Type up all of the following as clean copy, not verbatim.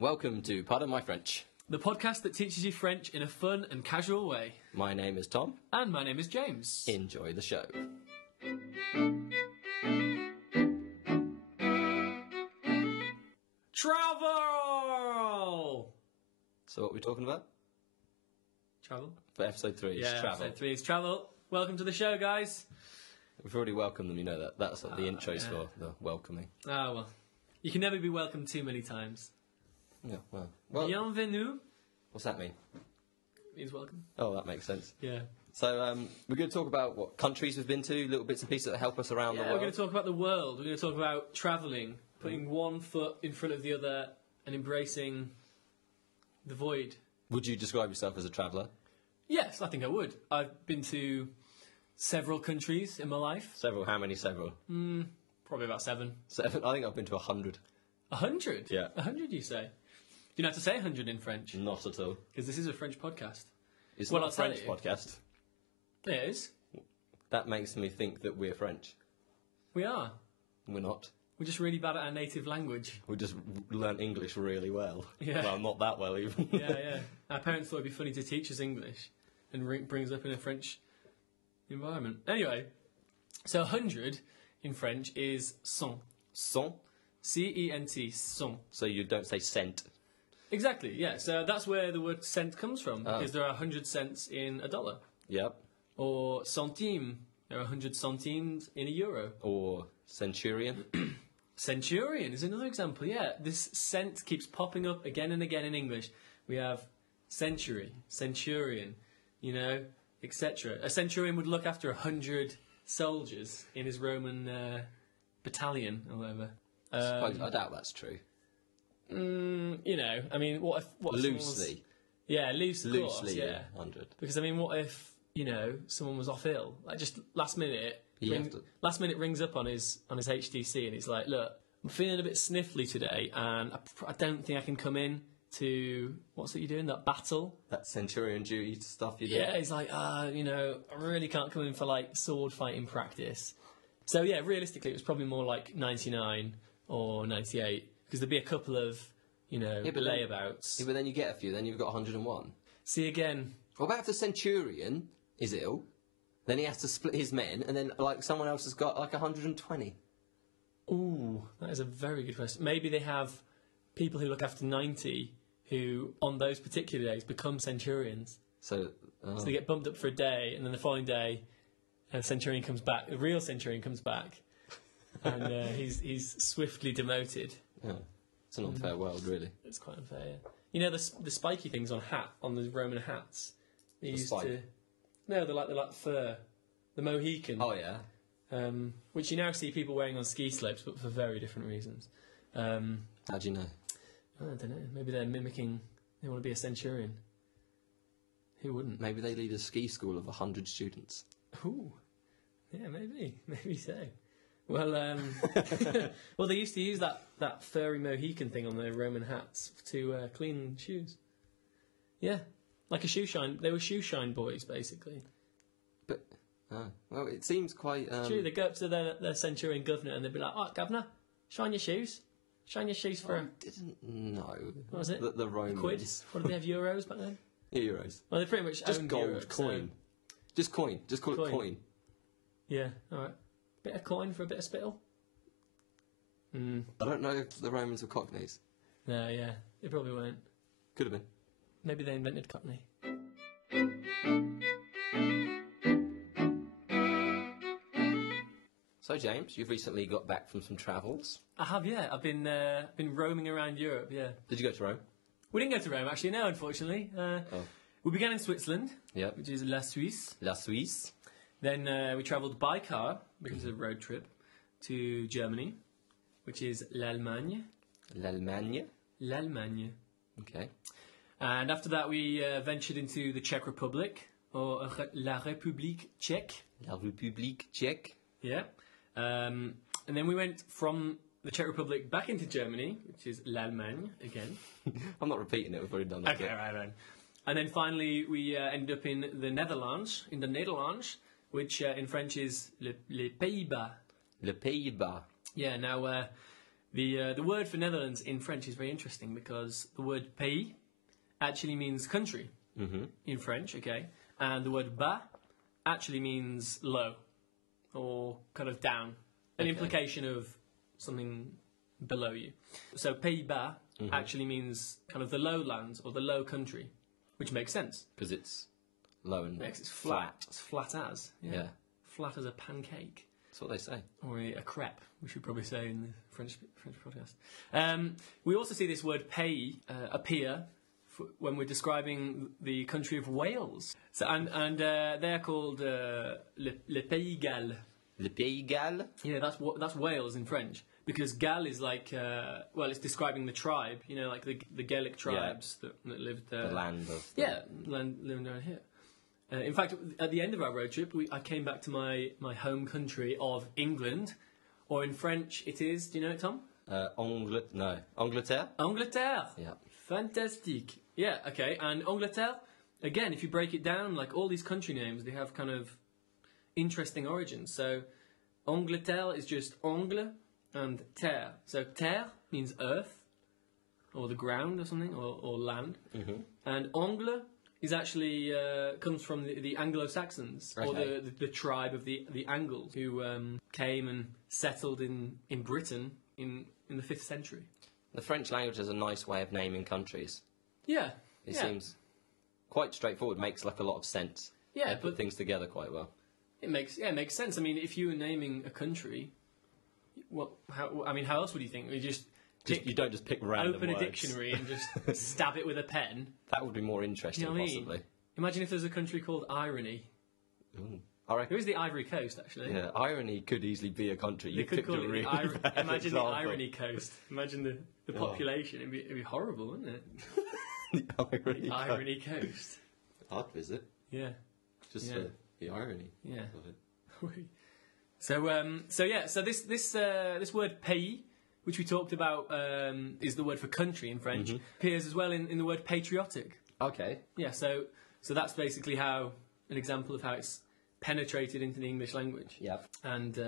Welcome to Pardon My French. The podcast that teaches you French in a fun and casual way. My name is Tom. And my name is James. Enjoy the show. Travel! So what are we talking about? Travel? For episode 3 is travel. Episode 3 is travel. Welcome to the show, guys. We've already welcomed them, you know that. That's what the intro's for, the welcoming. Ah, well. You can never be welcomed too many times. Yeah, well. Bienvenue What's that mean? means welcome. Oh, that makes sense. Yeah. So we're going to talk about what countries we've been to, little bits and pieces that help us around the world. We're going to talk about the world. We're going to talk about travelling, putting one foot in front of the other and embracing the void. Would you describe yourself as a traveller? Yes, I think I would. I've been to several countries in my life. Several. How many several? Probably about 7. 7. I think I've been to 100. 100? Yeah. 100, you say? Do you know how to say 100 in French? Not at all. Because this is a French podcast. It's Well, not I'll a tell French you. podcast. It is. That makes me think that we're French. We are. We're not. We're just really bad at our native language. We just learnt English really well. Yeah. Well, not that well even. Yeah. Our parents thought it'd be funny to teach us English and bring us up in a French environment. Anyway, so 100 in French is cent. Cent. C-E-N-T, cent. So you don't say cent. Exactly, yeah. So that's where the word cent comes from, Oh. because there are 100 cents in a dollar. Yep. Or centime, there are 100 centimes in a euro. Or centurion. Centurion is another example, yeah. This cent keeps popping up again and again in English. We have century, centurion, etc. A centurion would look after 100 soldiers in his Roman battalion or whatever. I doubt that's true. I mean, what if... What if someone was- Loosely. Yeah, loosely, Loosely, yeah. 100. Because, I mean, what if, someone was off ill? Like, just last minute... have to- Last minute rings up on his HTC and he's like, look, I'm feeling a bit sniffly today and I don't think I can come in to... What's it you're doing? That battle? That centurion duty stuff you do. Yeah, he's like, I really can't come in for, like, sword fighting practice. So, yeah, realistically, it was probably more like 99 or 98 because there'd be a couple of, layabouts. Yeah, but then you get a few, then you've got 101. See, again... What about if the centurion is ill, then he has to split his men, and then, someone else has got, 120? Ooh, that is a very good question. Maybe they have people who look after 90 who, on those particular days, become centurions. So So they get bumped up for a day, and then the following day, a centurion comes back. The real centurion comes back, and he's swiftly demoted. yeah, it's an unfair world, really. It's quite unfair. Yeah. The spiky things on the Roman hats. They used spike? to. No, they're like fur, the Mohican. Oh, yeah. Which you now see people wearing on ski slopes, but for very different reasons. How do you know? I don't know. Maybe they're mimicking. They want to be a centurion. Who wouldn't? Maybe they lead a ski school of 100 students. Ooh, yeah, maybe so. Well, well, they used to use that furry Mohican thing on their Roman hats to clean shoes. Yeah, like a shoe shine. They were shoe shine boys, basically. But, well, it seems quite... True, they go up to their centurion governor and they'd be like, "Oh, governor, shine your shoes. Shine your shoes for I didn't know. What was it? The Romans. quid. What did they have, euros back then? Euros. Well, they pretty much Just owned gold Europe, coin. Just coin. Just call it coin. Yeah, all right. Bit of coin for a bit of spittle. I don't know if the Romans were Cockneys. No, yeah, they probably weren't. Could have been. Maybe they invented Cockney. So, James, you've recently got back from some travels. I have, yeah. I've been roaming around Europe, yeah. Did you go to Rome? We didn't go to Rome, actually, no, unfortunately. We began in Switzerland, Yep. which is La Suisse. La Suisse. Then we travelled by car, because of a road trip, to Germany, which is l'Allemagne. L'Allemagne. L'Allemagne. Okay. And after that, we ventured into the Czech Republic, or La République Tchèque. La République Tchèque. Yeah. And then we went from the Czech Republic back into Germany, which is l'Allemagne again. I'm not repeating it, we've already done that. Okay, right. And then finally, we ended up in the Netherlands, which in French is les Pays-Bas. Les Pays-Bas. Yeah, now The word for Netherlands in French is very interesting because the word pays actually means country in French, okay? And the word bas actually means low or kind of down, an implication of something below you. So Pays-Bas actually means kind of the lowlands or the low country, which makes sense. Because it's low and Makes it's flat. It's flat as. Yeah. Flat as a pancake. That's what they say. Or a crepe, we should probably say in the French podcast. We also see this word pays appear when we're describing the country of Wales. So, and they're called le Pays Galles. Le Pays Galles? Yeah, that's Wales in French. Because Gal is like, it's describing the tribe, you know, like the Gaelic tribes that lived there. The land of... living down here. In fact, at the end of our road trip, I came back to my home country of England, or in French it is, do you know it, Tom? Angleterre? Angleterre! Yeah. Fantastique. Yeah, okay, and Angleterre, again, if you break it down, like all these country names, they have kind of interesting origins. So, Angleterre is just Angle and terre. So, terre means earth, or the ground or something, or land. And Angle is actually comes from the Anglo-Saxons, or the tribe of the Angles, who came and settled in Britain in the 5th century. The French language has a nice way of naming countries. Yeah. It seems quite straightforward, makes like a lot of sense. Yeah, they put things together quite well. It makes sense. I mean, if you were naming a country, how else would you think? You don't just pick random open words. A dictionary and just stab it with a pen. That would be more interesting, You know what I mean? possibly. Imagine if there's a country called Irony. Ooh. I reckon, There is the Ivory Coast, actually. yeah, Irony could easily be a country. They You could picked call a it really bad Imagine example. the Irony Coast. Imagine the population. It'd be horrible, wouldn't it? The Irony Coast. I'd visit. Yeah. Just Yeah. for the irony Yeah. of it. So this word pays, which we talked about, is the word for country in French, appears as well in the word patriotic. Okay. Yeah, so that's basically an example of how it's penetrated into the English language. Yep. And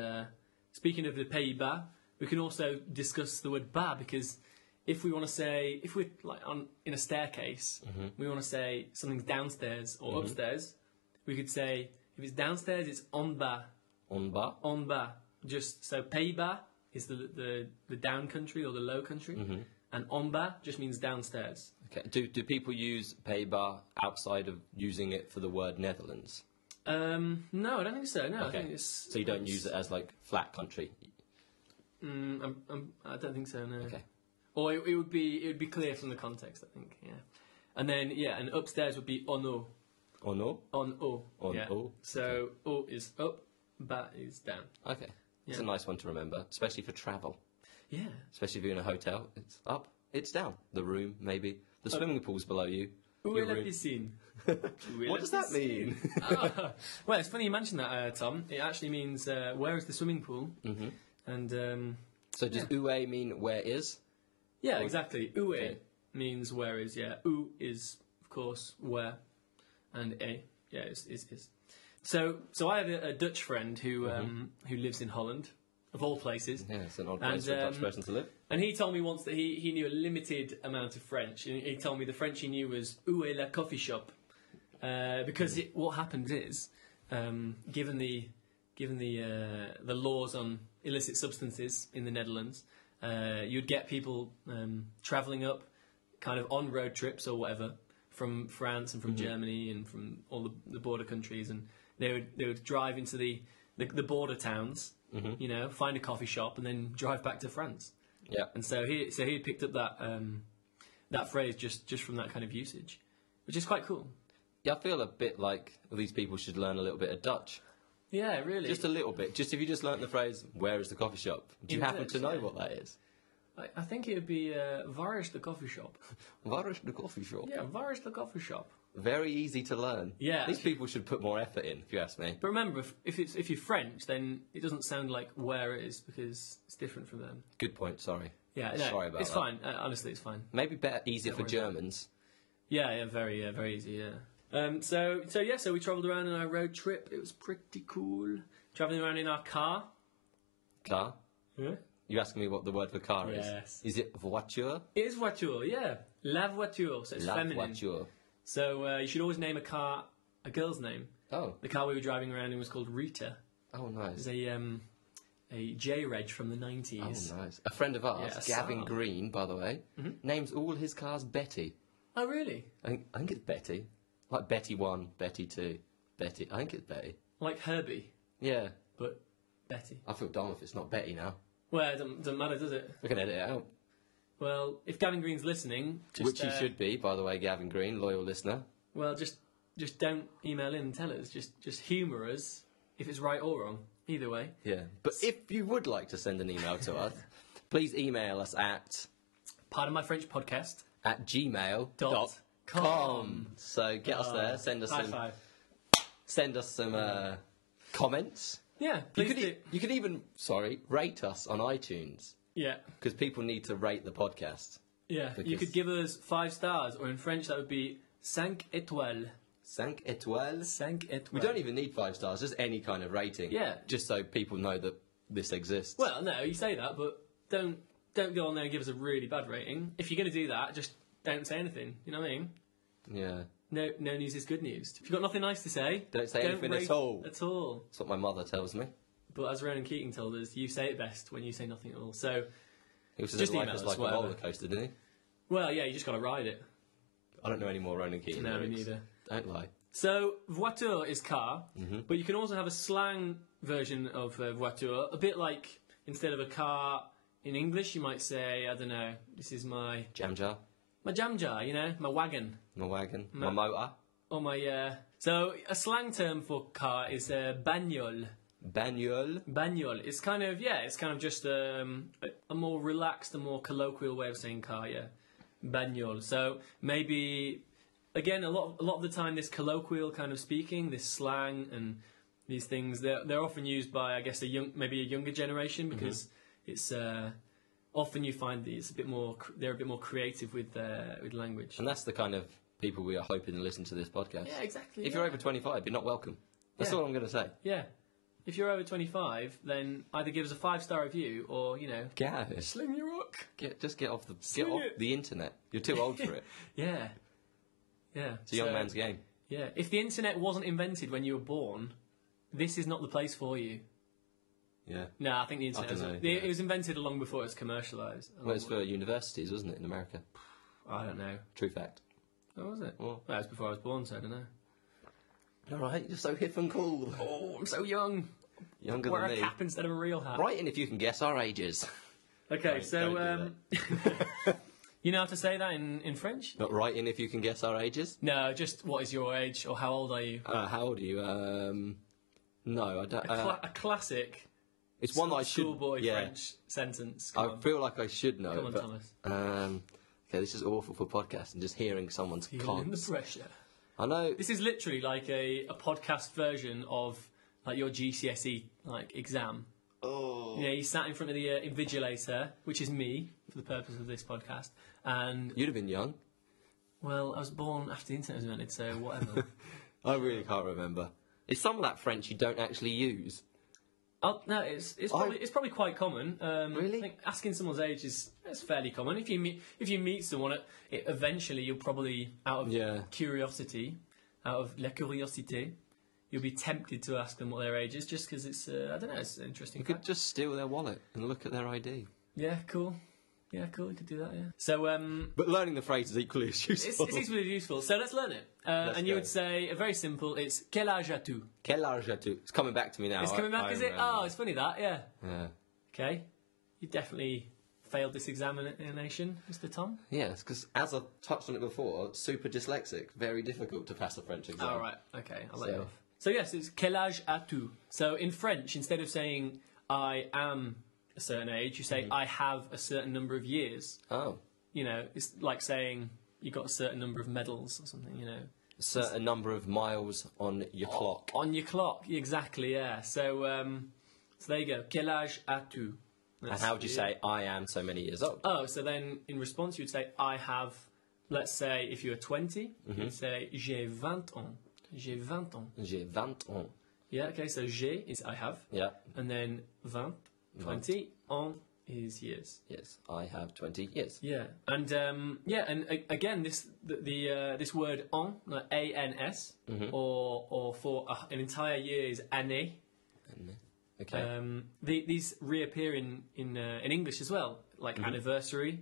speaking of the Pays-Bas, we can also discuss the word bas, because if we're like in a staircase, we want to say something's downstairs or upstairs, we could say if it's downstairs, it's en bas. En bas? En bas. Just so Pays-Bas is the down country or the low country, and en bas just means downstairs. Okay. Do people use Pays-Bas outside of using it for the word Netherlands? No, I don't think so. No, Okay. I think it's. So you don't use it as like flat country? I don't think so. No. Okay. Or it would be clear from the context, I think. Yeah. And then and upstairs would be en haut. Or no? En haut. En yeah. haut. So haut is up, bas is down. Okay. It's Yeah. a nice one to remember, especially for travel. Yeah. Especially if you're in a hotel, it's up, it's down. The room, maybe. The swimming pool's below you. Où Your est la room. piscine? Où est What la does that piscine? mean? Well, it's funny you mentioned that, Tom. It actually means where is the swimming pool? And So does oué mean where is? yeah, exactly. Où est Okay. means where is. Yeah. Où is of course where, and is. So I have a Dutch friend who lives in Holland, of all places. Yeah, it's an odd place for a Dutch person to live. And he told me once that he knew a limited amount of French. And he told me the French he knew was où est la coffee shop, because what happens is, given the laws on illicit substances in the Netherlands, you'd get people travelling up, kind of on road trips or whatever, from France and from Germany and from all the border countries, and they would drive into the border towns, you know, find a coffee shop, and then drive back to France. Yeah. And so he picked up that phrase just from that kind of usage, which is quite cool. Yeah, I feel a bit like these people should learn a little bit of Dutch. Yeah, really. Just a little bit. Just if you just learnt the phrase, where is the coffee shop? Do you In happen Dutch, to know yeah. what that is? I think it would be waar is the coffee shop? Waar is the coffee shop? Yeah, waar is the coffee shop? Very easy to learn. Yeah. These people should put more effort in, if you ask me. But remember, if you're French, then it doesn't sound like where it is, because it's different from them. Good point, sorry. Yeah, no, Sorry about it's that. fine. Honestly, it's fine. Maybe easier Don't for worry about Germans. Yeah, very easy. Yeah. So we travelled around on our road trip. It was pretty cool. Travelling around in our car. Car? Yeah. You're asking me what the word for car is? Yes. Is it voiture? It is voiture, yeah. La voiture, so it's La feminine. voiture. So you should always name a car a girl's name. Oh. The car we were driving around in was called Rita. Oh, It nice. was a J-Reg from the 90s. Oh, nice. A friend of ours, Yeah, Gavin Saab. Green, by the way, names all his cars Betty. Oh, really? I think it's Betty. Like Betty 1, Betty 2, Betty. I think it's Betty. Like Herbie, Yeah. but Betty. I feel dumb if it's not Betty now. Well, it doesn't matter, does it? We can edit it out. Well, if Gavin Green's listening, just, Which you should be, by the way, Gavin Green, loyal listener. Well, just don't email in and tell us. Just humour us if it's right or wrong. Either way. Yeah. But if you would like to send an email to us, please email us at Pardon my French podcast. gmail.com. So get us there, send us High some five. comments. Yeah, You please could, do. you could even, rate us on iTunes. Yeah, Because people need to rate the podcast. yeah. You Because- could give us 5 stars, or in French that would be 5 étoiles. 5 étoiles. 5 étoiles. We don't even need 5 stars, just any kind of rating. Yeah. Just so people know that this exists. Well, no, you say that, but don't go on there and give us a really bad rating. If you're going to do that, just don't say anything. You know what I mean? Yeah. No news is good news. If you've got nothing nice to say, Don't say anything rate at all. At all. That's what my mother tells me. But as Ronan Keating told us, you say it best when you say nothing at all. So, He also Just said life email is us, like a whatever. roller coaster, didn't he? well, yeah, you just got to ride it. I don't know any more Ronan Keating No, me lyrics. neither. Don't lie. So, voiture is car, but you can also have a slang version of voiture. A bit like, instead of a car in English, you might say, I don't know, this is my Jam jar, jam jar, you know, my wagon. my wagon, my motor, Or my, so a slang term for car is bagnole. bagnole. Bagnole. It's kind of, just a more relaxed, a more colloquial way of saying car, yeah. Bagnole. So maybe, again, a lot of the time, this colloquial kind of speaking, this slang and these things, they're often used by, I guess, maybe a younger generation because it's often you find these they're a bit more creative with language. And that's the kind of people we are hoping to listen to this podcast. Yeah, exactly. If you're over 25, you're not welcome. That's Yeah. all I'm going to say. Yeah. If you're over 25, then either give us a 5-star review or, Get out of here. sling your rock. Just get off Swing it. the internet. You're too old for it. Yeah. Yeah. It's a young man's game. Yeah. If the internet wasn't invented when you were born, this is not the place for you. Yeah. No, I think the internet don't know, it was invented long before it was commercialised. Well, it's for universities, wasn't it, in America? I don't know. True fact. Oh, was it? Well, Well, it was before I was born, so I don't know. all right, you're so hip and cool. Oh, I'm so young. Younger Wear than a me. cap instead of a real hat. Write in if you can guess our ages. Okay, Don't do you know how to say that in French? Not write in if you can guess our ages. No, just what is your age or how old are you? How old are you? No, I don't. A classic It's one that I should. schoolboy Yeah, French sentence. Come I on. feel like I should know. Come on, but, Thomas. Okay, this is awful for podcasting. Just hearing someone's Feeling the cons. pressure. I know. This is literally like a podcast version of like your GCSE like exam. Oh. You know, you sat in front of the invigilator, which is me for the purpose of this podcast, and You'd have been young. well, I was born after the internet was invented, so whatever. I really can't remember. It's some of that French you don't actually use. Oh, no, it's probably quite common. Really? I think asking someone's age is fairly common. If you meet someone, eventually you'll probably out of Yeah. curiosity, out of la curiosité, you'll be tempted to ask them what their age is, just because it's I don't know, it's an interesting. You could fact. just steal their wallet and look at their ID. Yeah, cool. Yeah, cool. You could do that. Yeah. So But learning the phrase is equally as useful. it's equally useful. So let's learn it. Let's and you go. would say very simple. It's quel âge as-tu? Quel âge as-tu? It's coming back to me now. It's coming back, is it? Oh, it's funny that. Yeah. Yeah. Okay. You definitely failed this examination, Mr. Tom. Yes, because as I've touched on it before, super dyslexic, very difficult to pass a French exam. All right. Okay. I'll let So- you off. So yes, it's quel âge as-tu? So in French, instead of saying I am a certain age, you say I have a certain number of years. Oh. You know, it's like saying you got a certain number of medals or something. You know. A certain number of miles on your clock. On your clock, exactly, yeah. So there you go. Quel âge as-tu? And how would you say, I am so many years old? Oh, so then in response you'd say, I have, let's say if you were 20, you'd say, j'ai 20 ans. J'ai 20 ans. J'ai 20 ans. Yeah, okay, so j'ai is I have, Yeah. and then 20, 20 ans is years. Yes, I have 20 years. Yeah, and again, this word "an," like ans, or for an entire year is année. Okay. These reappear in English as well, like anniversary,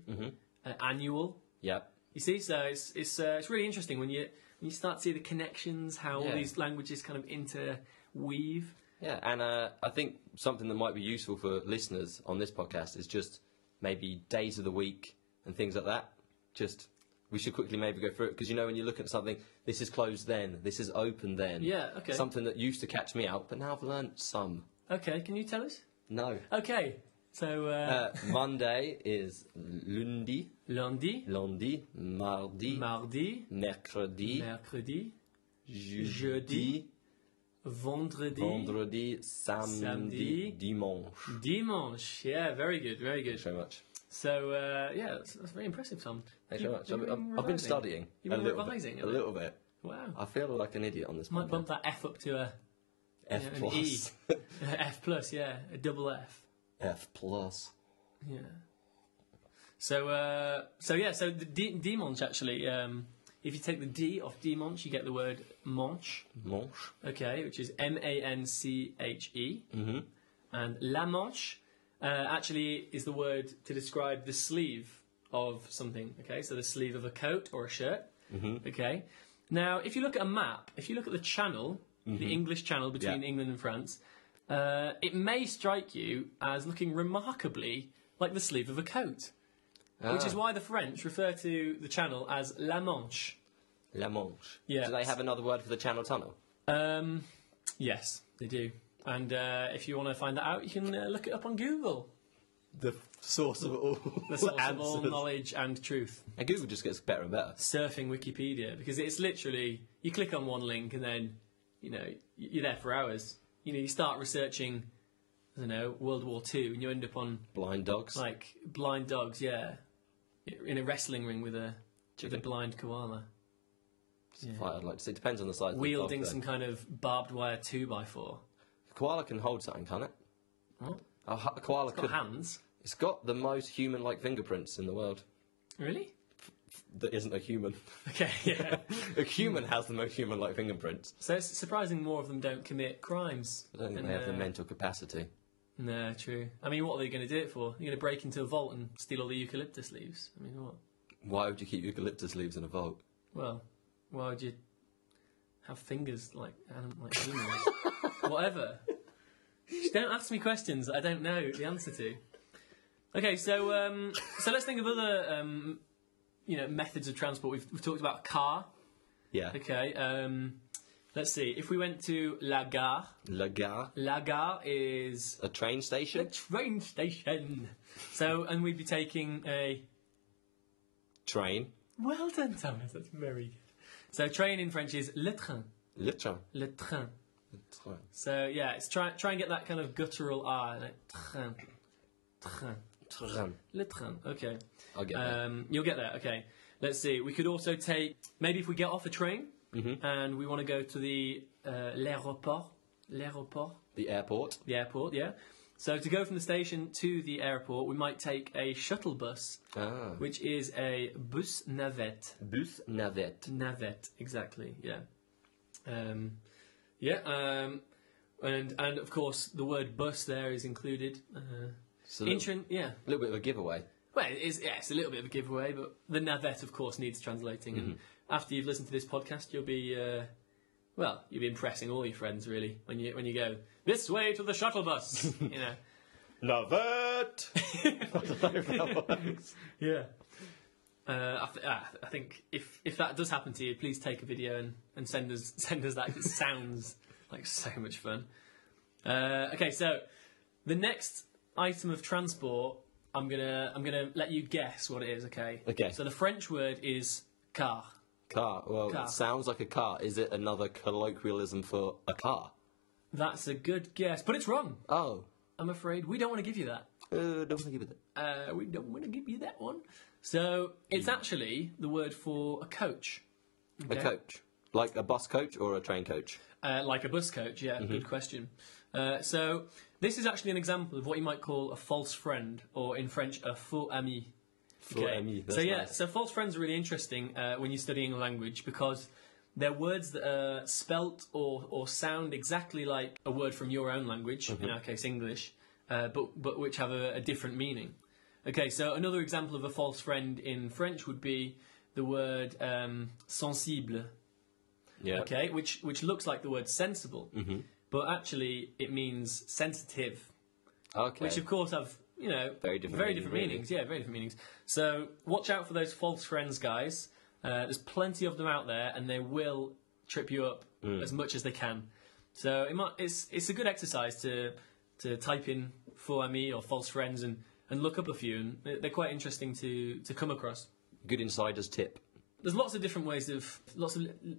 annual. Yep. You see, so it's really interesting when you start to see the connections, how all these languages kind of interweave. Yeah, and I think something that might be useful for listeners on this podcast is just maybe days of the week and things like that. Just, we should quickly maybe go through it, because when you look at something, this is closed then, this is open then. Yeah, okay. Something that used to catch me out, but now I've learned some. Okay, can you tell us? No. Okay, so... Monday is lundi. Lundi. Lundi. Mardi. Mardi. Mercredi. Mercredi. Jeudi. Vendredi. Vendredi. Samedi. Dimanche. Dimanche. Yeah, very good, very good. Thanks very much. So, that's very impressive, Tom. Thanks very much. I've been studying. You've been revising? A little bit. Wow. I feel like an idiot on this Might podcast. bump that F up to a... F plus. An E. F plus, yeah. A double F. F plus. Yeah. So the dimanche, actually, if you take the D off dimanche, you get the word manche. Manche. Okay, which is manche. Mm-hmm. And la manche actually is the word to describe the sleeve of something. Okay, so the sleeve of a coat or a shirt. Mm-hmm. Okay. Now, if you look at a map, if you look at the channel, the English Channel between England and France, it may strike you as looking remarkably like the sleeve of a coat. Which is why the French refer to the channel as La Manche. La Manche. Yeah. Do they have another word for the Channel Tunnel? Yes, they do. And if you want to find that out, you can look it up on Google. The source of all The source of all knowledge and truth. And Google just gets better and better. Surfing Wikipedia, because it's literally, you click on one link and then, you're there for hours. You start researching, I don't know, World War II, and you end up on... Blind dogs. Like, blind dogs, yeah. In a wrestling ring with a blind koala. Yeah. I'd like to say. It depends on the size Wielding of the dog, some kind of barbed wire 2x4. A koala can hold something, can't it? What? A koala It's got hands. It's got the most human-like fingerprints in the world. Really? That isn't a human. Okay, yeah. A human has the most human-like fingerprints. So it's surprising more of them don't commit crimes. I don't think they have the mental capacity. No, true. I mean, what are they going to do it for? You're going to break into a vault and steal all the eucalyptus leaves? I mean, what? Why would you keep eucalyptus leaves in a vault? Well, why would you have fingers like humans? Whatever. Just don't ask me questions that I don't know the answer to. Okay, so let's think of other methods of transport. We've talked about a car. Yeah. Okay. Let's see. If we went to La Gare. La Gare. La Gare is a train station. A train station. So, and we'd be taking a train. Well done, Thomas. That's very good. So, train in French is le train. Le train. Le train. Le train. So, yeah, it's try and get that kind of guttural R. Like, train. Train. Train. Le train. Okay. I'll get there. You'll get there. Okay. Let's see. We could also take, maybe if we get off a train and we want to go to the l'aéroport. L'aéroport. The airport. The airport, yeah. So to go from the station to the airport, we might take a shuttle bus, which is a bus navette. Bus navette. Navette, exactly, yeah. And of course, the word bus there is included. A little bit of a giveaway. Well, it's a little bit of a giveaway, but the navette, of course, needs translating. And after you've listened to this podcast, you'll be impressing all your friends, really, when you go, this way to the shuttle bus, Navette! I don't know if that works. Yeah. I think if that does happen to you, please take a video and send us that. It sounds like so much fun. Okay, so the next item of transport, I'm gonna let you guess what it is. Okay. Okay. So the French word is car. Car. Well, Car. It sounds like a car. Is it another colloquialism for a car? That's a good guess, but it's wrong. Oh. I'm afraid we don't want to give you that. Don't want to give it that. We don't want to give you that one. So it's actually the word for a coach. Okay? A coach. Like a bus coach or a train coach? Like a bus coach, yeah, good question. So This is actually an example of what you might call a false friend, or in French, a faux ami. Faux ami, that's so yeah, nice. so false friends are really interesting when you're studying a language because they're words that are spelt or sound exactly like a word from your own language, in our case English, but which have a different meaning. Okay, so another example of a false friend in French would be the word sensible. Yeah. Okay, which looks like the word sensible, but actually it means sensitive, Okay. which of course have Very different meanings. Yeah, very different meanings. So watch out for those false friends, guys. There's plenty of them out there, and they will trip you up as much as they can. So it's a good exercise to type in faux amis or false friends and look up a few, and they're quite interesting to come across. Good insider's tip. There's lots of different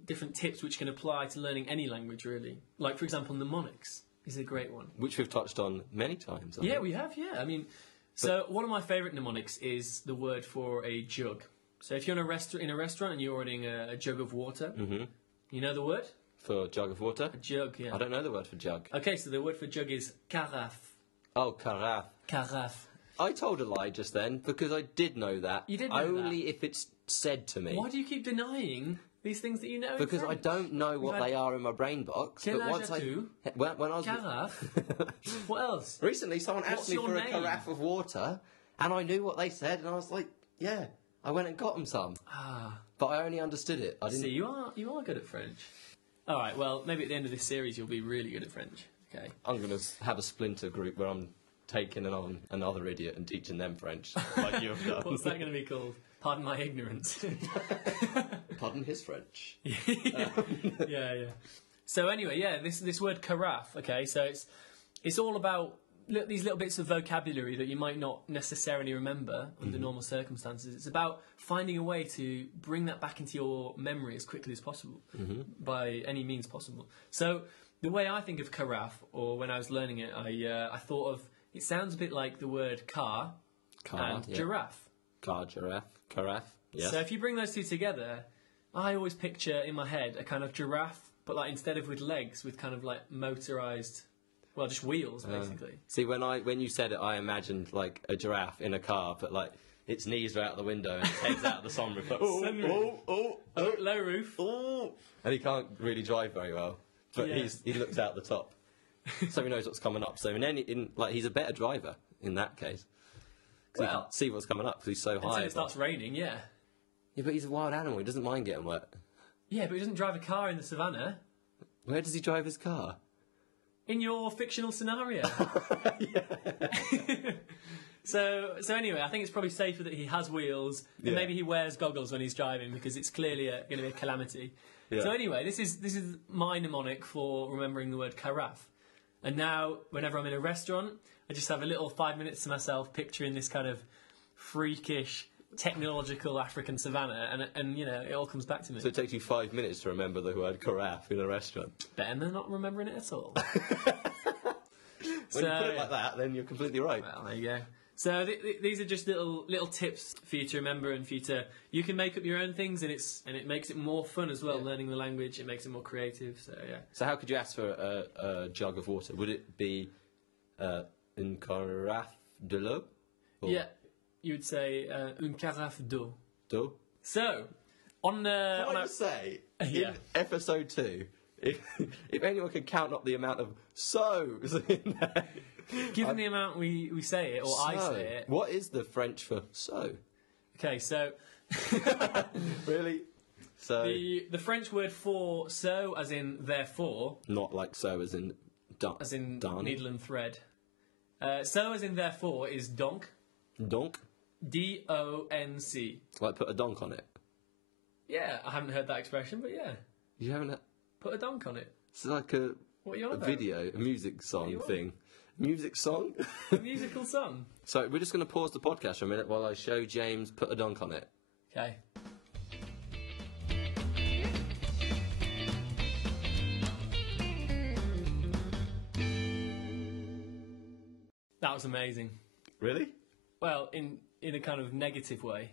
different tips which can apply to learning any language, really. Like, for example, mnemonics is a great one. Which we've touched on many times. I Yeah, think. we have, yeah. I mean, so one of my favourite mnemonics is the word for a jug. So if you're in a restaurant and you're ordering a jug of water, you know the word? For jug of water? A jug, yeah. I don't know the word for jug. Okay, so the word for jug is carafe. Oh, carafe. Carafe. I told a lie just then because I did know that. You did know Only if it's said to me. Why do you keep denying these things that you know in Because I French? don't know what We've had they are in my brain box. Quel But âge once as-tu? when I was Carafe? What else? recently, someone asked What's me your for name? a carafe of water, and I knew what they said, and I was like, yeah. I went and got them some, but I only understood it. I didn't. See, you are good at French. All right, well, maybe at the end of this series you'll be really good at French. Okay. I'm going to have a splinter group where I'm taking another idiot and teaching them French, like you've done. What's that going to be called? Pardon my ignorance. Pardon his French. Yeah. So anyway, yeah, this word carafe. Okay, so it's all about these little bits of vocabulary that you might not necessarily remember under normal circumstances. It's about finding a way to bring that back into your memory as quickly as possible, by any means possible. So the way I think of carafe, or when I was learning it, I thought of, it sounds a bit like the word car and yeah. giraffe. Car, giraffe, carafe. Yes. So if you bring those two together, I always picture in my head a kind of giraffe, but like instead of with legs, with kind of like motorised, well, just wheels basically. See, when you said it, I imagined like a giraffe in a car, but like its knees are out the window and its head's out the sunroof. Like, Oh, low roof. And he can't really drive very well, but Yeah. he looks out the top, so he knows what's coming up. So he's a better driver in that case. 'Cause he Well, can see what's coming up because he's so until high. it starts raining, yeah. Yeah, but he's a wild animal. He doesn't mind getting wet. Yeah, but he doesn't drive a car in the savannah. Where does he drive his car? In your fictional scenario. So anyway, I think it's probably safer that he has wheels, and Yeah. maybe he wears goggles when he's driving because it's clearly going to be a calamity. Yeah. So anyway, this is my mnemonic for remembering the word carafe. And now, whenever I'm in a restaurant, I just have a little 5 minutes to myself, picturing this kind of freakish, technological African savannah, and it all comes back to me. So it takes you 5 minutes to remember the word carafe in a restaurant. Better than not remembering it at all. When you put it like that, then you're completely right. Well, there you go. So these are just little tips for you to remember, and for you to, you can make up your own things, and it makes it more fun as well. Yeah. Learning the language, it makes it more creative. So yeah. So how could you ask for a jug of water? Would it be une carafe de l'eau? Or Yeah, you would say une carafe d'eau. d'eau? So on Can on I our, just say, Yeah. in episode 2, if anyone could count up the amount of so's in there. given the amount we say it, or I So, say it. what is the French for so? Okay, so Really? So, the French word for so, as in therefore, not like so as in as in done. needle and thread. So as in therefore is donc, Donk? D-O-N-C. Like put a donk on it. Yeah, I haven't heard that expression, but yeah, You haven't. put a donk on it. It's like a What are you on about? video, a music song you on? thing. Music song? A musical song. So we're just going to pause the podcast for a minute while I show James put a donk on it. Okay. That was amazing. Really? Well, in a kind of negative way.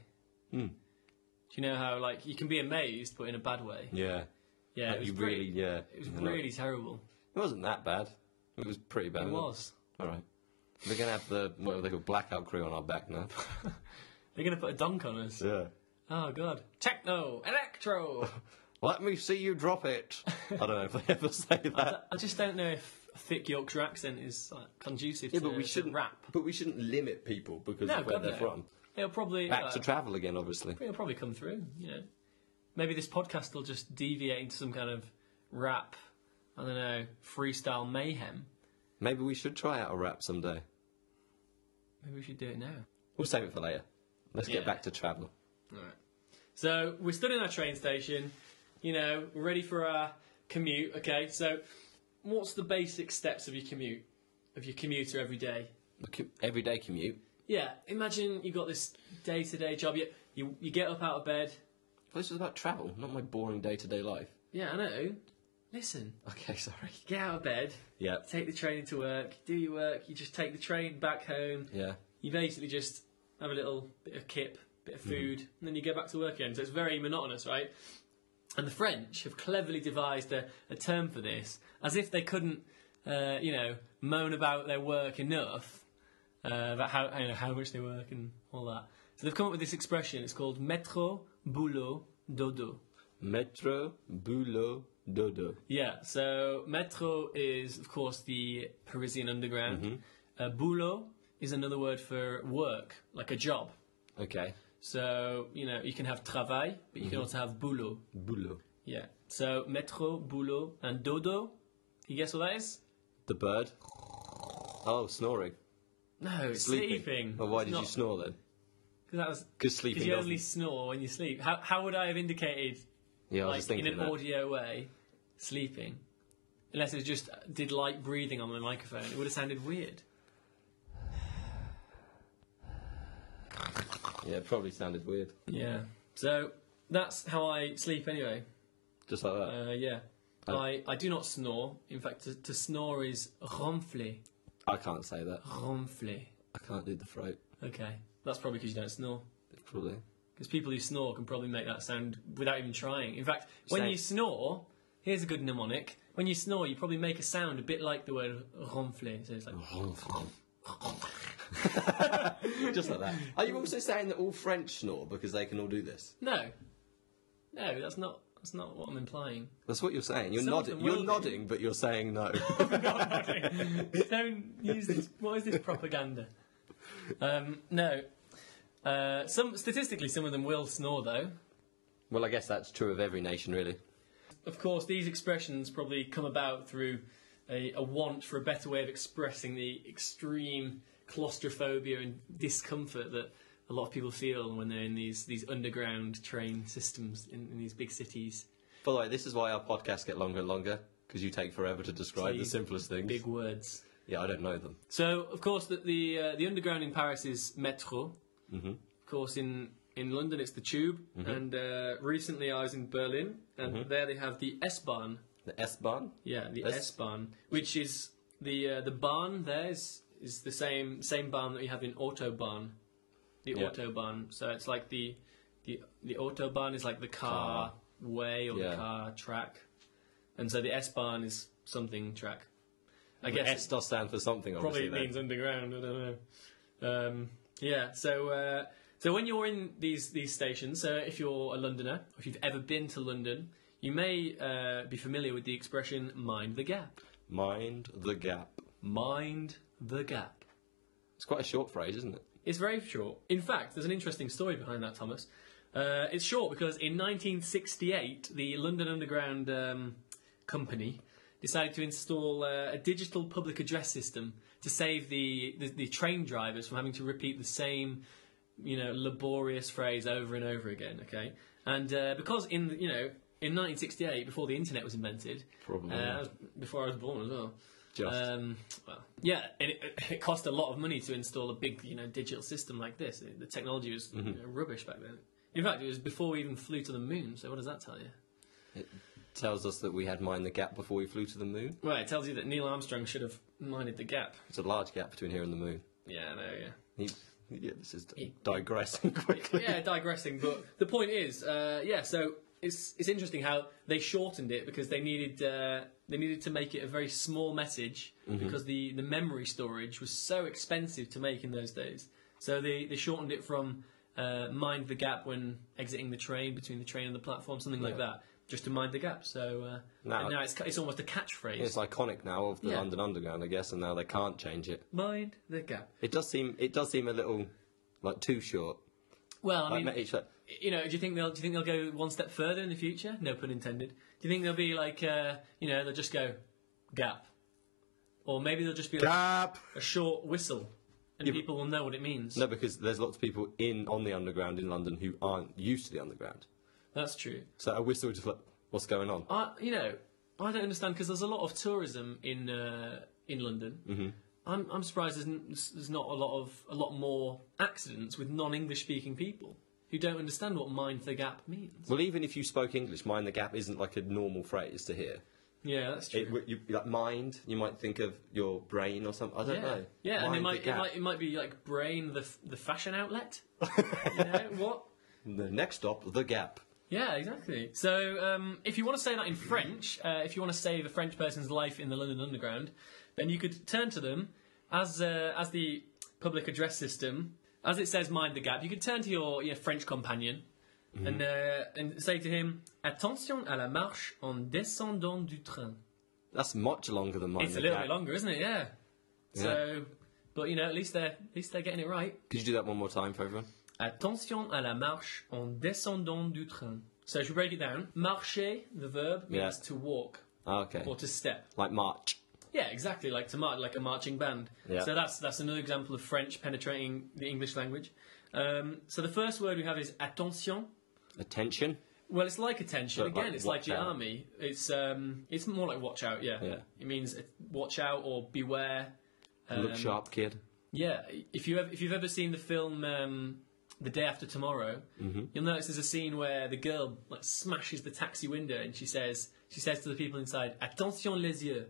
Hmm. Do you know how, like, you can be amazed, but in a bad way? Yeah. Yeah, Like it was you pretty, really, yeah. it was I know. really terrible. It wasn't that bad. It was pretty bad. It was. All right. We're going to have the, whatever they call, blackout crew on our back now. They're going to put a donk on us. Yeah. Oh, God. Techno! Electro! Let me see you drop it. I don't know if they ever say that. I just don't know if a thick Yorkshire accent is conducive Yeah, to, but we shouldn't rap. But we shouldn't limit people because No, of where God, they're no. from. It'll probably... Back to travel again, obviously. It'll probably come through, you know. Maybe this podcast will just deviate into some kind of rap, I don't know, freestyle mayhem. Maybe we should try out a rap someday. Maybe we should do it now. We'll save it for later. Let's get Yeah. back to travel. All right. So we're stood in our train station. You know, we're ready for our commute. Okay. So, what's the basic steps of your commute, of your commuter every day? Everyday commute. Yeah. Imagine you got this day-to-day job. You get up out of bed. Well, this is about travel, not my boring day-to-day life. Yeah, I know. Listen. Okay, sorry. Get out of bed. Yeah. Take the train into work. Do your work. You just take the train back home. Yeah. You basically just have a little bit of kip, bit of food, and then you go back to work again. So it's very monotonous, right? And the French have cleverly devised a term for this, as if they couldn't, moan about their work enough, about how much they work and all that. So they've come up with this expression. It's called métro, boulot, dodo. Métro, boulot, dodo. Yeah. So métro is, of course, the Parisian underground. Boulot is another word for work, like a job. Okay. So, you can have travail, but you can also have boulot. Boulot. Yeah. So, métro, boulot, and dodo. You guess what that is? The bird. Oh, snoring. No, it's sleeping. Well, why It's did you not- snore then? Because Because sleeping you doesn't... only snore when you sleep. How would I have indicated, Yeah, I was like, just in thinking an that. audio way, sleeping? Unless it just did light breathing on the microphone. It would have sounded weird. Yeah, it probably sounded weird. Yeah. So, that's how I sleep anyway. Just like that. Yeah. Oh. I do not snore. In fact, to snore is ronfler. I can't say that. Ronfler. I can't do the throat. Okay. That's probably because you don't snore. Probably. Because people who snore can probably make that sound without even trying. In fact, when Same. you snore, here's a good mnemonic. When you snore, you probably make a sound a bit like the word ronfler. So it's like... Just like that. Are you also saying that all French snore because they can all do this? No. No, that's not what I'm implying. That's what you're saying. You're Some of nodding. them You're will do. nodding, but you're saying no. Don't use this. What is this propaganda? No. Statistically, some of them will snore, though. Well, I guess that's true of every nation, really. Of course, these expressions probably come about through a want for a better way of expressing the extreme claustrophobia and discomfort that a lot of people feel when they're in these underground train systems in these big cities. By the way, this is why our podcasts get longer and longer, because you take forever to describe See, the simplest things. Big words. Yeah, I don't know them. So, of course, the underground in Paris is métro. Mm-hmm. Of course, in London it's the tube. And recently I was in Berlin, and there they have the S-Bahn. The S-Bahn? Yeah, the S-Bahn, which is the Bahn there is the same Bahn that you have in Autobahn. The Yeah. Autobahn. So it's like the Autobahn is like the car way or Yeah. the car track. And so the S-Bahn is something track. I The guess S does stand for something, probably obviously. it means underground. I don't know. Yeah. So when you're in these stations, if you're a Londoner, or if you've ever been to London, you may be familiar with the expression "mind the gap." Mind the gap. Mind the gap. It's quite a short phrase, isn't it? It's very short. In fact, there's an interesting story behind that, Thomas. It's short because in 1968, the London Underground company decided to install a digital public address system to save the train drivers from having to repeat the same, laborious phrase over and over again. Okay, and because in 1968, before the internet was invented, Probably. before I was born as well. Just. It cost a lot of money to install a big, digital system like this. The technology was rubbish back then. In fact, it was before we even flew to the moon. So what does that tell you? It tells us that we had mind the gap before we flew to the moon. Well, it tells you that Neil Armstrong should have minded the gap. It's a large gap between here and the moon. Yeah, I know, yeah. This is digressing quickly. Yeah, digressing, but the point is, so it's interesting how they shortened it because they needed to make it a very small message because the memory storage was so expensive to make in those days. So they shortened it from mind the gap when exiting the train, between the train and the platform, something like that, just to mind the gap. So now it's almost a catchphrase. It's iconic now of the Yeah. London Underground, I guess, and now they can't change it. Mind the gap. It does seem a little like too short. Well, I Like, mean, it's like- do you think they'll go one step further in the future? No pun intended. Do you think they'll be like, they'll just go gap, or maybe they'll just be like Gap. a short whistle, and people will know what it means. No, because there's lots of people on the Underground in London who aren't used to the Underground. That's true. So a whistle just like, what's going on? I don't understand because there's a lot of tourism in London. Mm-hmm. I'm surprised there's not a lot more accidents with non-English speaking people who don't understand what mind the gap means. Well, even if you spoke English, mind the gap isn't like a normal phrase to hear. Yeah, that's true. Like mind, you might think of your brain or something. I don't know. Yeah, and Mind the gap. it might be like Brain, the fashion outlet. You know what? The next stop, the Gap. Yeah, exactly. So, if you want to say that in French, if you want to save a French person's life in the London Underground, then you could turn to them as the public address system, as it says "mind the gap." You could turn to your French companion and say to him, "Attention à la marche en descendant du train." That's much longer than mind It's the a little gap. bit longer, isn't it? Yeah. So, but at least they're getting it right. Could you do that one more time for everyone? Attention à la marche en descendant du train. So, if we break it down, marcher, the verb, means to walk Okay. or to step. Like march. Yeah, exactly, like to march, like a marching band. Yeah. So that's another example of French penetrating the English language. So the first word we have is attention. Attention. Well, it's like attention But again. like It's like the watch out. army. It's more like watch out. Yeah. Yeah. It means watch out or beware. Look sharp, kid. Yeah. If you've ever seen the film The Day After Tomorrow, you'll notice there's a scene where the girl smashes the taxi window and she says to the people inside, "Attention les yeux,"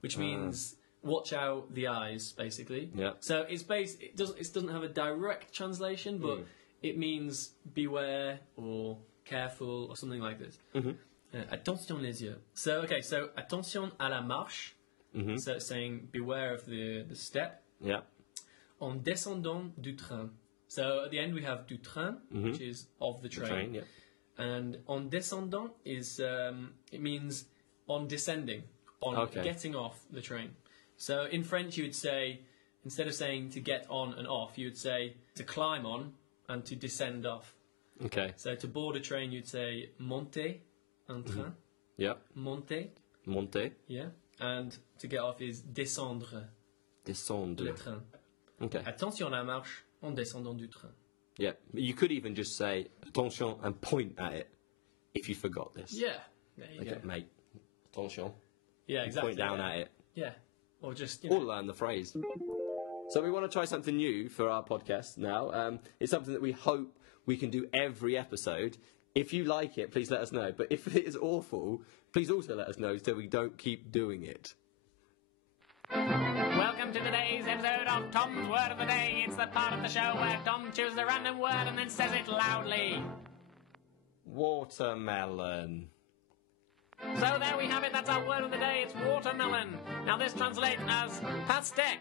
which means watch out the eyes, basically. Yeah. So it doesn't have a direct translation, but it means beware or careful or something like this. Attention les yeux. So attention à la marche. So it's saying beware of the step. Yeah. En descendant du train. So at the end we have du train, which is of the train. Train, yeah. And en descendant is it means on descending, on getting off the train. So in French you would say, instead of saying to get on and off, you would say to climb on and to descend off. Okay. So to board a train you'd say monter un train, Yeah. monter, Monter. yeah, and to get off is descendre Descendre. le train. Okay. Attention à la marche en descendant du train. Yeah. You could even just say attention and point at it if you forgot this. Yeah, there you Okay, go. mate. Attention. Yeah, exactly. Point down yeah. at it. Yeah, or just Or learn the phrase. So we want to try something new for our podcast now. It's something that we hope we can do every episode. If you like it, please let us know. But if it is awful, please also let us know so we don't keep doing it. Welcome to today's episode of Tom's Word of the Day. It's the part of the show where Tom chooses a random word and then says it loudly. Watermelon. So there we have it, that's our word of the day, it's watermelon. Now this translates as pastèque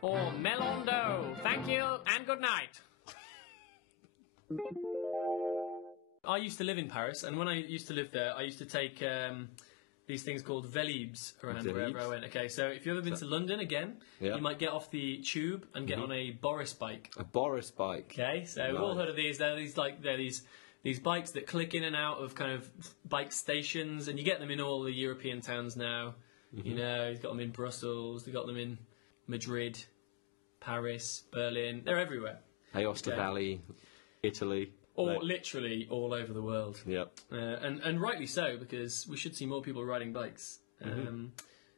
or melon d'eau. Thank you and good night. I used to live in Paris, and when I used to live there, I used to take these things called Vélib around wherever I went. Okay, so if you've ever been to London again, Yeah. you might get off the tube and get on a Boris bike. A Boris bike. Okay, so we've all heard of these. They're these bikes that click in and out of kind of bike stations, and you get them in all the European towns now. You know, you've got them in Brussels, you've got them in Madrid, Paris, Berlin. They're everywhere. Aosta Okay. Valley, Italy. Or Like- literally all over the world. Yep. And rightly so, because we should see more people riding bikes.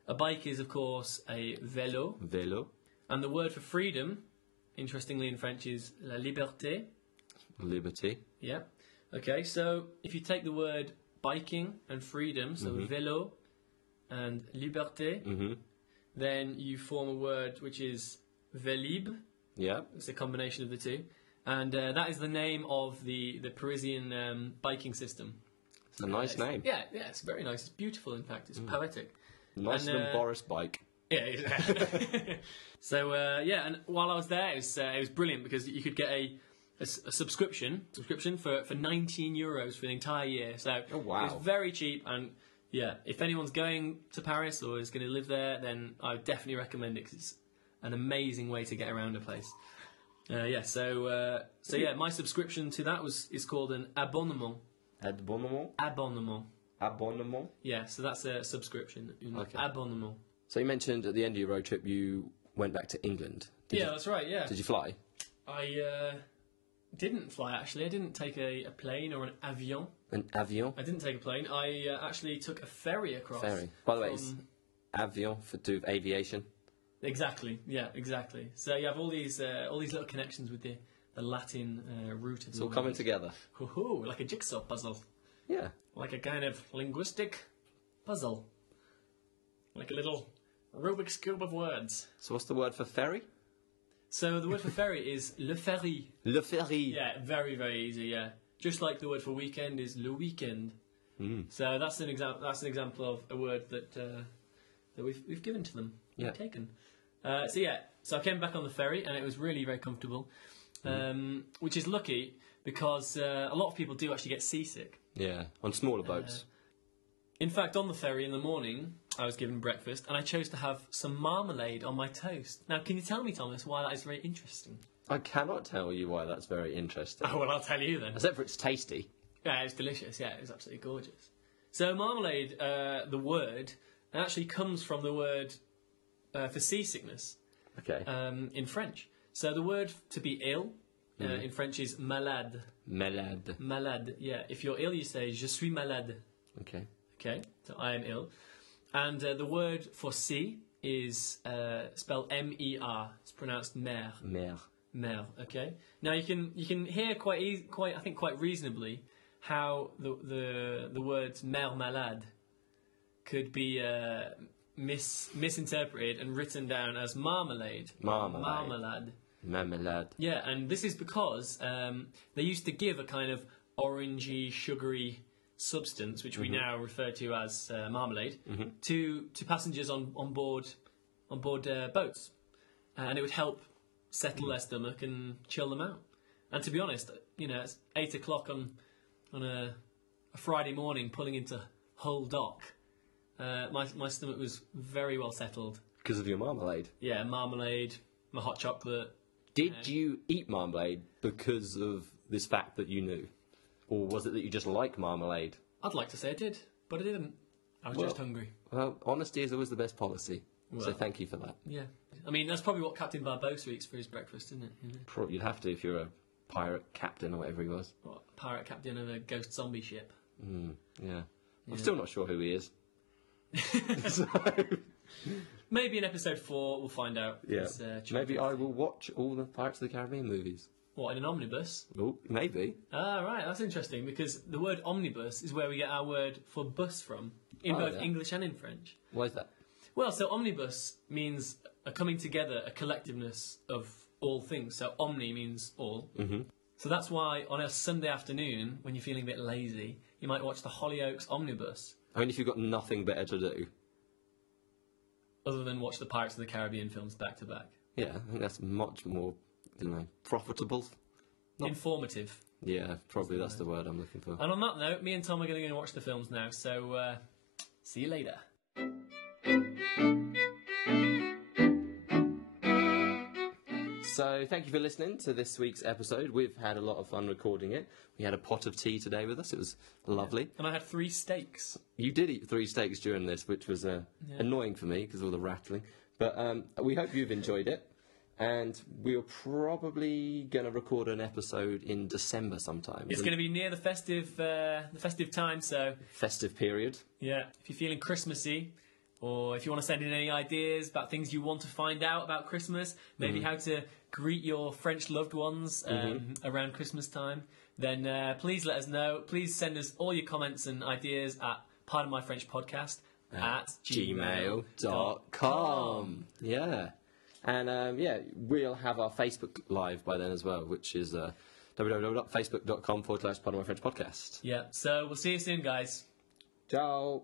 A bike is, of course, a vélo. Vélo. And the word for freedom, interestingly in French, is la liberté. Liberty. Yeah. Okay, so if you take the word biking and freedom, so vélo and liberté, then you form a word which is Vélib. Yeah. It's a combination of the two. And that is the name of the Parisian biking system. It's a nice name. Yeah, it's very nice. It's beautiful, in fact. It's poetic. Nicer And, than Boris Bike. Yeah, exactly. So, and while I was there, it was brilliant because you could get a subscription for 19 euros for the entire year. So Oh, wow. it was very cheap. And yeah, if anyone's going to Paris or is going to live there, then I would definitely recommend it because it's an amazing way to get around a place. So my subscription to that is called an abonnement. Abonnement? Abonnement. Abonnement? Yeah, so that's a subscription. Un Okay. abonnement. So you mentioned at the end of your road trip you went back to England. That's right. Yeah, Did you fly? I didn't fly actually. I didn't take a plane or an avion. An avion? I didn't take a plane. I actually took a ferry across. Ferry. By the way, it's from- avion for do with aviation. Exactly. Yeah, exactly. So you have all these little connections with the Latin root of It's the all word. coming together. Hoo-hoo, like a jigsaw puzzle. Yeah. Like a kind of linguistic puzzle. Like a little Rubik's Cube of words. So what's the word for ferry? So the word for ferry is le ferry. Le ferry. Yeah, very, very easy, yeah. Just like the word for weekend is le weekend. So that's an example of a word that we've given to them. Yeah. We've taken. So I came back on the ferry and it was really very comfortable, which is lucky because a lot of people do actually get seasick. Yeah. On smaller boats. In fact, on the ferry in the morning, I was given breakfast and I chose to have some marmalade on my toast. Now, can you tell me, Thomas, why that is very interesting? I cannot tell you why that's very interesting. Oh, well, I'll tell you then. Except for it's tasty. Yeah, it's delicious. Yeah, it was absolutely gorgeous. So marmalade, the word, actually comes from the word for seasickness Okay. in French. So the word to be ill in French is malade. Malade. Malade, yeah. If you're ill, you say je suis malade. Okay. Okay, so I am ill. And the word for sea is spelled M-E-R. It's pronounced mer. Mer. Mer, okay. Now you can hear quite reasonably how the words mer malade could be misinterpreted and written down as marmalade. Marmalade. Marmalade. Marmalade. Yeah, and this is because they used to give a kind of orangey, sugary substance, which we now refer to as marmalade, to passengers on board boats, and it would help settle their stomach and chill them out. And to be honest, it's 8 o'clock on a Friday morning, pulling into Hull Dock. My stomach was very well settled. Because of your marmalade. Yeah, marmalade, my hot chocolate. Did you eat marmalade because of this fact that you knew? Or was it that you just like marmalade? I'd like to say I did, but I didn't. I was just hungry. Well, honesty is always the best policy. So Well. thank you for that. Yeah. I mean, that's probably what Captain Barbossa eats for his breakfast, isn't it? You'd have to if you're a pirate captain or whatever he was. What, pirate captain of a ghost zombie ship. Yeah. I'm still not sure who he is. So, Maybe in episode 4 we'll find out. yeah. his, Maybe I will watch all the Pirates of the Caribbean movies. What, in an omnibus? Oh, maybe. Ah, right, that's interesting, because the word omnibus is where we get our word for bus from, in Oh, both yeah. English and in French. Why is that? Well, so omnibus means a coming together, a collectiveness of all things. So omni means all. Mm-hmm. So that's why on a Sunday afternoon, when you're feeling a bit lazy, you might watch the Hollyoaks omnibus, Only if you've got nothing better to do. other than watch the Pirates of the Caribbean films back to back. Yeah, I think that's much more, profitable. Informative. Yeah, probably that's the word I'm looking for. And on that note, me and Tom are going to go and watch the films now, so see you later. So, thank you for listening to this week's episode. We've had a lot of fun recording it. We had a pot of tea today with us. It was lovely. And I had 3 steaks. You did eat 3 steaks during this, which was annoying for me because of all the rattling. But we hope you've enjoyed it. And we're probably going to record an episode in December sometime. It's going to be near the festive time, so Festive period. yeah, if you're feeling Christmassy, or if you want to send in any ideas about things you want to find out about Christmas, maybe how to greet your French loved ones around Christmas time, then please let us know. Please send us all your comments and ideas at Pardon My French Podcast at gmail.com. Yeah. And we'll have our Facebook Live by then as well, which is www.facebook.com/Pardon My French podcast. Yeah, so we'll see you soon, guys. Ciao.